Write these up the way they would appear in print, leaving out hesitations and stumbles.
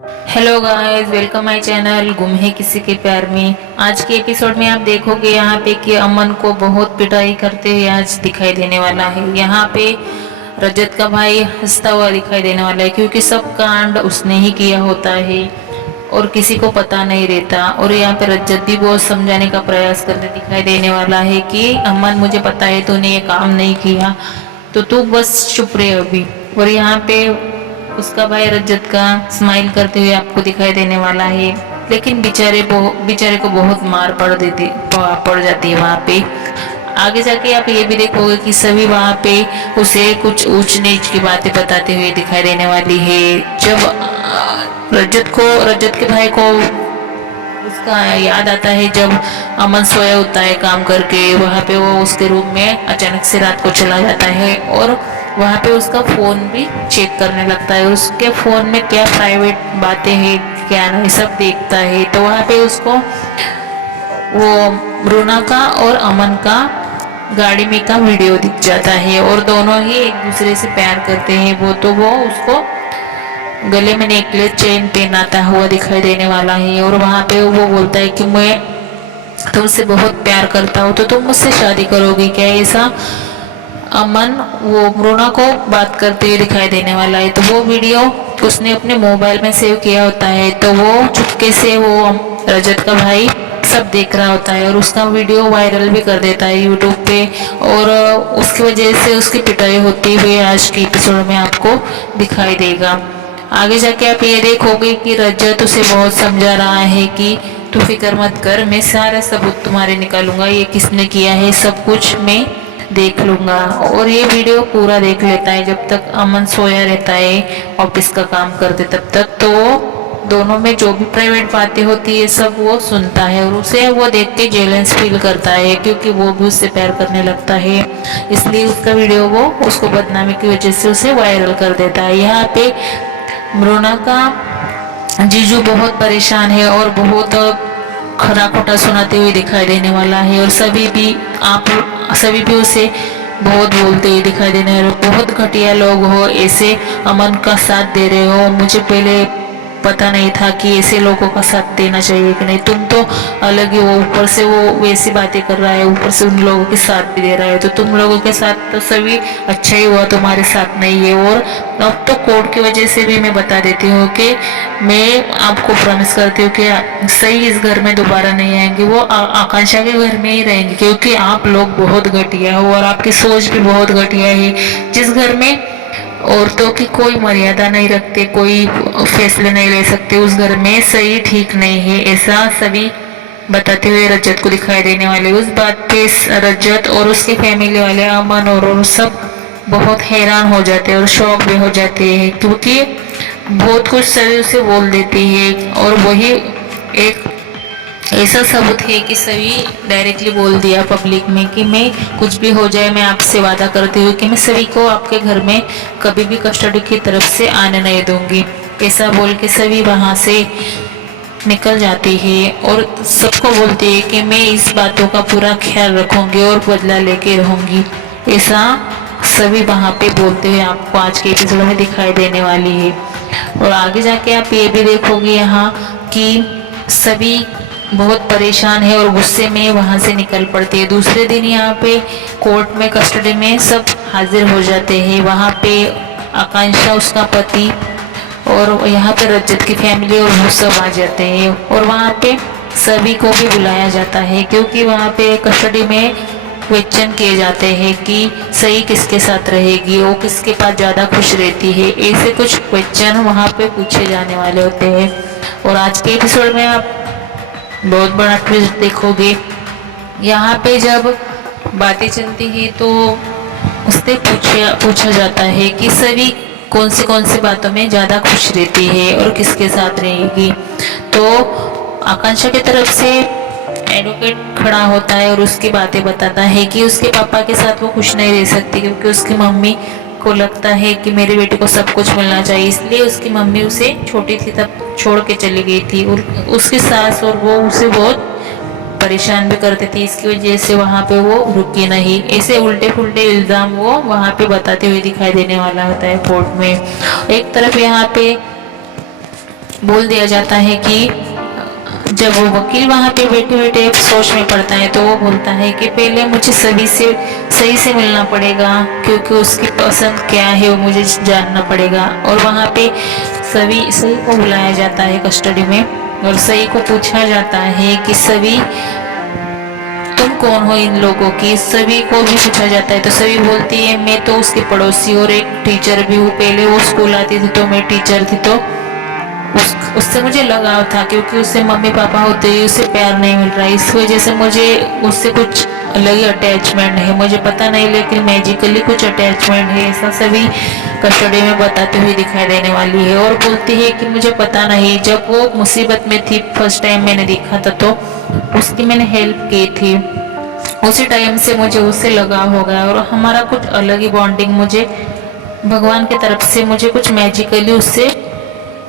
Hello guys, welcome my channel गुम है किसी के प्यार में। आज के एपिसोड में आप देखोगे यहाँ पे कि अमन को बहुत पिटाई करते हुए आज दिखाई देने वाला है। यहाँ पे रजत का भाई हंसता हुआ दिखाई देने वाला है क्योंकि सब कांड उसने ही किया होता है और किसी को पता नहीं रहता। और यहाँ पे रजत भी बहुत समझाने का प्रयास करते दिखाई देने वाला है कि अमन, मुझे पता है तूने ये काम नहीं किया, तो तू बस चुप रहे अभी। और यहाँ पे उसका भाई रजत का स्माइल करते हुए आपको दिखाई देने वाला है। लेकिन बेचारे को बहुत मार पड़ जाती है वहाँ पे। आगे जाके आप ये भी देखोगे कि सभी वहाँ पे उसे कुछ ऊंच नीच की बातें बताते हुए दिखाई देने वाली है। जब रजत के भाई को उसका याद आता है जब अमन सोया होता है काम करके, वहाँ पे वो उसके रूम में अचानक से रात को चला जाता है और वहाँ पे उसका फोन भी चेक करने लगता है। उसके फोन में क्या प्राइवेट बातें हैं क्या नहीं सब देखता है। तो वहाँ पे उसको वो मृणा का और अमन का गाड़ी में का वीडियो दिख जाता है और दोनों ही एक दूसरे से प्यार करते हैं। वो उसको गले में नेकलेस चेन पहनाता हुआ दिखाई देने वाला है और वहाँ पे वो बोलता है कि मैं तुमसे बहुत प्यार करता हूँ, तो तुम मुझसे शादी करोगी क्या। ऐसा अमन वो मृणा को बात करते हुए दिखाई देने वाला है। तो वो वीडियो उसने अपने मोबाइल में सेव किया होता है, तो वो चुपके से वो रजत का भाई सब देख रहा होता है और उसका वीडियो वायरल भी कर देता है यूट्यूब पे। और उसकी वजह से उसकी पिटाई होती हुई आज के एपिसोड में आपको दिखाई देगा। आगे जाके आप ये देखोगे कि रजत उसे बहुत समझा रहा है कि तू फिक्र मत कर, मैं सारे सबूत तुम्हारे निकालूंगा, ये किसने किया है सब कुछ मैं देख लूंगा। और ये वीडियो पूरा देख लेता है जब तक अमन सोया रहता है ऑफिस का काम करते तब तक। तो दोनों में जो भी प्राइवेट बातें होती है सब वो सुनता है और उसे वो देख के जेलेंस फील करता है क्योंकि वो भी उससे प्यार करने लगता है। इसलिए उसका वीडियो वो उसको बदनामी की वजह से उसे वायरल कर देता है। यहाँ पे मृणा का जीजू बहुत परेशान है और बहुत खरा खोटा सुनाते हुए दिखाई देने वाला है और सभी भी उसे बहुत बोलते हुए दिखाई देने वाले, बहुत घटिया लोग हो, ऐसे अमन का साथ दे रहे हो, मुझे पहले पता नहीं था कि ऐसे लोगों का साथ देना चाहिए कि नहीं, तुम तो अलग ही हो, ऊपर से वो वैसी बातें कर रहा है, ऊपर से उन लोगों के साथ भी दे रहा है, तो तुम लोगों के साथ तो सभी अच्छा ही हुआ, तुम्हारे साथ नहीं है। और अब तो कोर्ट की वजह से भी मैं बता देती हूँ कि मैं आपको प्रॉमिस करती हूँ कि सही इस घर में दोबारा नहीं आएंगे, वो आकांक्षा के घर में ही रहेंगे क्योंकि आप लोग बहुत घटिया हो और आपकी सोच भी बहुत घटिया है। जिस घर में औरतों की कोई मर्यादा नहीं रखते, कोई फैसले नहीं ले सकते, उस घर में सही ठीक नहीं है, ऐसा सभी बताते हुए रजत को दिखाई देने वाले। उस बात पे रजत और उसके फैमिली वाले अमन और सब बहुत हैरान हो जाते हैं और शॉक भी हो जाते हैं क्योंकि बहुत कुछ सभी उसे बोल देती है और वही एक ऐसा सबूत है कि सभी डायरेक्टली बोल दिया पब्लिक में कि मैं कुछ भी हो जाए मैं आपसे वादा करती हूँ कि मैं सभी को आपके घर में कभी भी कस्टडी की तरफ से आने नहीं दूंगी। ऐसा बोल के सभी वहाँ से निकल जाती है और सबको बोलती है कि मैं इस बातों का पूरा ख्याल रखूंगी और बदला लेके रहूंगी। ऐसा सभी वहाँ पे बोलते हुए आपको आज के एपिसोड में दिखाई देने वाली है। और आगे जाके आप ये भी देखोगे यहाँ कि सभी बहुत परेशान है और गुस्से में वहां से निकल पड़ते हैं। दूसरे दिन यहाँ पे कोर्ट में कस्टडी में सब हाजिर हो जाते हैं। वहाँ पे आकांक्षा, उसका पति और यहाँ पे रजत की फैमिली और वो सब आ जाते हैं और वहाँ पे सभी को भी बुलाया जाता है क्योंकि वहाँ पे कस्टडी में क्वेश्चन किए जाते हैं कि सही किसके साथ रहेगी, वो किसके पास ज़्यादा खुश रहती है, ऐसे कुछ क्वेश्चन वहाँ पे पूछे जाने वाले होते हैं। और आज के एपिसोड में आप बहुत बड़ा ट्विस्ट देखोगे। यहाँ पे जब बातें चलती है तो उससे पूछा जाता है कि सभी कौन सी बातों में ज़्यादा खुश रहती है और किसके साथ रहेगी। तो आकांक्षा की तरफ से एडवोकेट खड़ा होता है और उसकी बातें बताता है कि उसके पापा के साथ वो खुश नहीं रह सकती क्योंकि उसकी मम्मी को लगता है कि मेरी बेटी को सब कुछ मिलना चाहिए, इसलिए उसकी मम्मी उसे छोटी थी तब छोड़ के चली गई थी और उसकी सास और वो उसे बहुत परेशान भी करती थी, इसकी वजह से वहाँ पे वो रुकी नहीं। ऐसे उल्टे फुल्टे इल्जाम वो वहाँ पे बताते हुए दिखाई देने वाला होता है कोर्ट में। एक तरफ यहाँ पे बोल दिया जाता है कि जब वो वकील वहाँ पे बैठे बैठे सोच में पड़ता है तो वो बोलता है कि पहले मुझे सभी से सही से मिलना पड़ेगा, क्योंकि उसकी पसंद क्या है वो मुझे जानना पड़ेगा। और वहाँ पे सही को बुलाया जाता है कस्टडी में, और सही को पूछा जाता है कि सभी तुम कौन हो इन लोगों की, सभी को भी पूछा जाता है। तो सभी बोलती है मैं तो उसकी पड़ोसी और एक टीचर भी हूँ, पहले वो स्कूल आती थी तो मैं टीचर थी, तो उससे मुझे लगाव था, क्योंकि उससे मम्मी पापा होते ही उसे प्यार नहीं मिल रहा, इस वजह से मुझे उससे कुछ अलग ही अटैचमेंट है, मुझे पता नहीं लेकिन मैजिकली कुछ अटैचमेंट है, ऐसा सभी कस्टडी में बताते हुए दिखाई देने वाली है। और बोलती है कि मुझे पता नहीं, जब वो मुसीबत में थी फर्स्ट टाइम मैंने देखा था तो उसकी मैंने हेल्प की थी, उसी टाइम से मुझे उससे लगाव हो गया और हमारा कुछ अलग ही बॉन्डिंग, मुझे भगवान की तरफ से मुझे कुछ मैजिकली उससे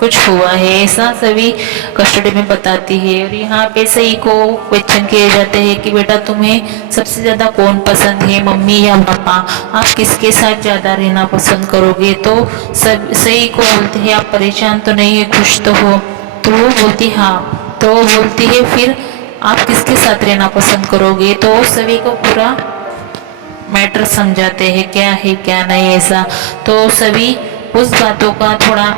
कुछ हुआ है, ऐसा सभी कस्टडी में बताती है। और यहाँ पे सही को क्वेश्चन किए जाते हैं कि बेटा तुम्हें सबसे ज़्यादा कौन पसंद है, मम्मी या पापा, आप किसके साथ ज़्यादा रहना पसंद करोगे। तो सब सही को बोलते हैं आप परेशान तो नहीं है, खुश तो हो। तो वो बोलती हाँ, तो वो बोलती है फिर आप किसके साथ रहना पसंद करोगे। तो सभी को पूरा मैटर समझाते हैं क्या है क्या नहीं ऐसा। तो सभी उस बातों का थोड़ा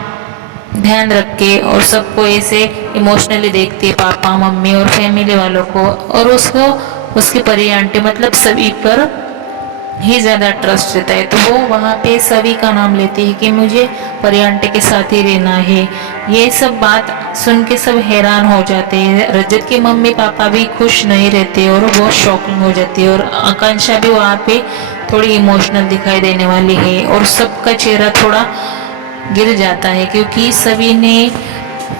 ध्यान रख के और सबको ऐसे इमोशनली देखती है, पापा मम्मी और फैमिली वालों को, और उसको उसकी परी आंटी मतलब सभी पर ही ज़्यादा ट्रस्ट रहता है। तो वो वहाँ पे सभी का नाम लेती है कि मुझे परी आंटी के साथ ही रहना है। ये सब बात सुन के सब हैरान हो जाते हैं, रजत की मम्मी पापा भी खुश नहीं रहते और बहुत शॉकिंग हो जाती है। और आकांक्षा भी वहाँ पे थोड़ी इमोशनल दिखाई देने वाली है और सबका चेहरा थोड़ा गिर जाता है, क्योंकि सभी ने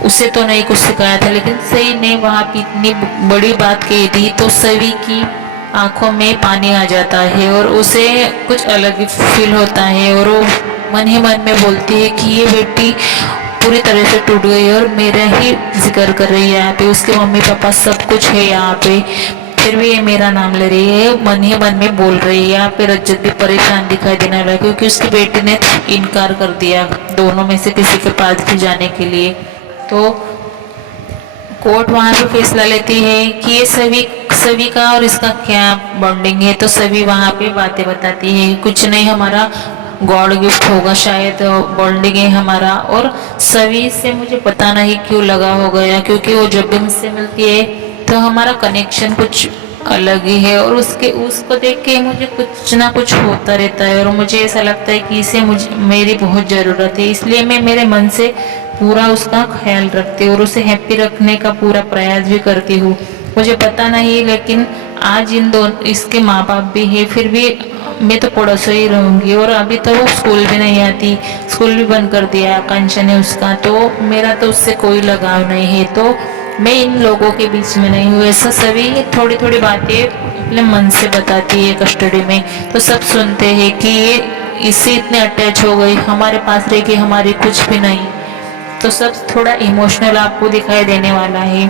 उसे तो नहीं कुछ सिखाया था, लेकिन सही ने वहाँ पे इतनी बड़ी बात कही थी तो सभी की आंखों में पानी आ जाता है और उसे कुछ अलग ही फील होता है। और वो मन ही मन में बोलती है कि ये बेटी पूरी तरह से टूट गई और मेरा ही जिक्र कर रही है यहाँ पे, उसके मम्मी पापा सब कुछ है यहाँ पे, फिर भी ये मेरा नाम ले रही है, मन ही मन में बोल रही है। यहाँ पे रजत भी परेशान दिखाई देने लगा, क्योंकि उसकी बेटी ने इनकार कर दिया दोनों में से किसी के पास भी जाने के लिए। तो कोर्ट वहाँ पे फैसला लेती है कि ये सभी का और इसका क्या बॉन्डिंग है। तो सभी वहाँ पे बातें बताती है, कुछ नहीं हमारा गॉड गिफ्ट होगा शायद, बॉन्डिंग है हमारा। और सभी से मुझे पता नहीं क्यों लगा हो गया, क्योंकि वो जब भी मुझसे मिलती है तो हमारा कनेक्शन कुछ अलग ही है, और उसको देख के मुझे कुछ ना कुछ होता रहता है और मुझे ऐसा लगता है कि इसे मुझे मेरी बहुत ज़रूरत है, इसलिए मैं मेरे मन से पूरा उसका ख्याल रखती हूँ और उसे हैप्पी रखने का पूरा प्रयास भी करती हूँ। मुझे पता नहीं लेकिन आज इन दोनों इसके माँ बाप भी है, फिर भी मैं तो पड़ोस ही रहूँगी। और अभी तो वो स्कूल भी नहीं आती, स्कूल भी बंद कर दिया आकांक्षा ने उसका, तो मेरा तो उससे कोई लगाव नहीं है, तो मैं इन लोगों के बीच में नहीं हूँ। ऐसा सभी थोड़ी थोड़ी बातें अपने मन से बताती है कस्टडी में, तो सब सुनते हैं कि ये इससे इतने अटैच हो गई, हमारे पास रह के हमारी कुछ भी नहीं। तो सब थोड़ा इमोशनल आपको दिखाई देने वाला है।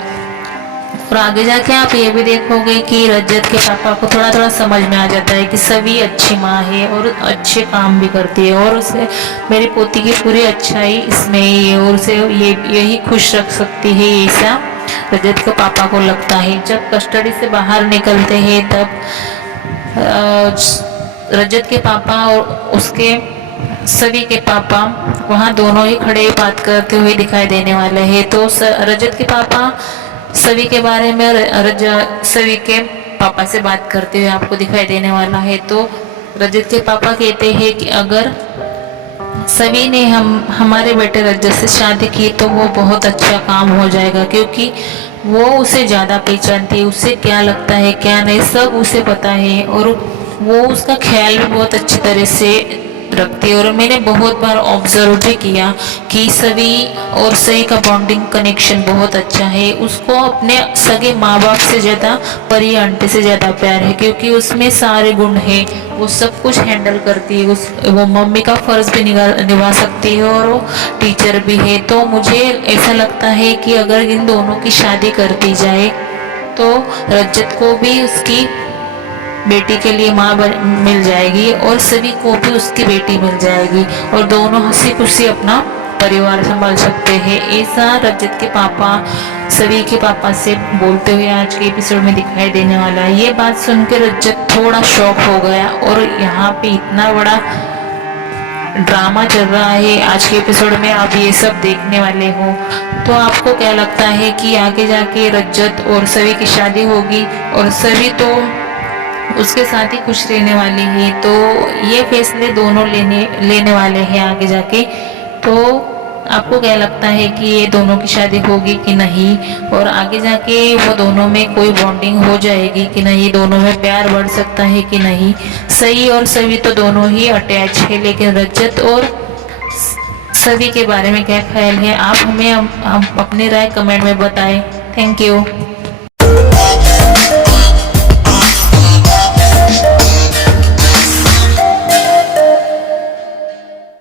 और आगे जाके आप ये भी देखोगे कि रजत के पापा को थोड़ा थोड़ा समझ में आ जाता है कि सभी अच्छी माँ है और अच्छे काम भी करती है, और उसे मेरी पोती की पूरी अच्छाई इसमें ही है और उसे यही खुश रख सकती है, ऐसा रजत के पापा को लगता है। जब कस्टडी से बाहर निकलते हैं तब रजत के पापा और उसके सभी के पापा वहाँ दोनों ही खड़े बात करते हुए दिखाई देने वाले हैं। तो रजत के पापा सभी के बारे में सभी के पापा से बात करते हुए आपको दिखाई देने वाला है। तो रजत के पापा कहते हैं कि अगर सभी ने हमारे बेटे रजत से शादी की तो वो बहुत अच्छा काम हो जाएगा, क्योंकि वो उसे ज़्यादा पहचानती है, उसे क्या लगता है क्या नहीं सब उसे पता है, और वो उसका ख्याल भी बहुत अच्छी तरह से रखती है। और मैंने बहुत बार ऑब्जर्व भी किया कि सभी और सही का बॉन्डिंग कनेक्शन बहुत अच्छा है, उसको अपने सगे माँ बाप से ज़्यादा परी आंटी से ज़्यादा प्यार है, क्योंकि उसमें सारे गुण हैं, वो सब कुछ हैंडल करती है, वो मम्मी का फ़र्ज़ भी निभा सकती है और वो टीचर भी है। तो मुझे ऐसा लगता है कि अगर इन दोनों की शादी कर दी जाए तो रजत को भी उसकी बेटी के लिए माँ मिल जाएगी और सभी को भी उसकी बेटी मिल जाएगी और दोनों हंसी खुशी अपना परिवार संभाल सकते हैं, ऐसा रजत के पापा सभी के पापा से बोलते हुए आज के एपिसोड में दिखाई देने वाला है। ये बात सुनकर रजत थोड़ा शॉक हो गया और यहाँ पे इतना बड़ा ड्रामा चल रहा है आज के एपिसोड में, आप ये सब देखने वाले हो। तो आपको क्या लगता है कि आगे जाके रजत और सभी की शादी होगी और सभी तो उसके साथ ही खुश रहने वाली है? तो ये फैसले दोनों लेने वाले हैं आगे जाके। तो आपको क्या लगता है कि ये दोनों की शादी होगी कि नहीं, और आगे जाके वो दोनों में कोई बॉन्डिंग हो जाएगी कि नहीं, दोनों में प्यार बढ़ सकता है कि नहीं? सही और सभी तो दोनों ही अटैच है, लेकिन रजत और सभी के बारे में क्या ख्याल है, आप हमें अपनी राय कमेंट में बताएं। Thank you.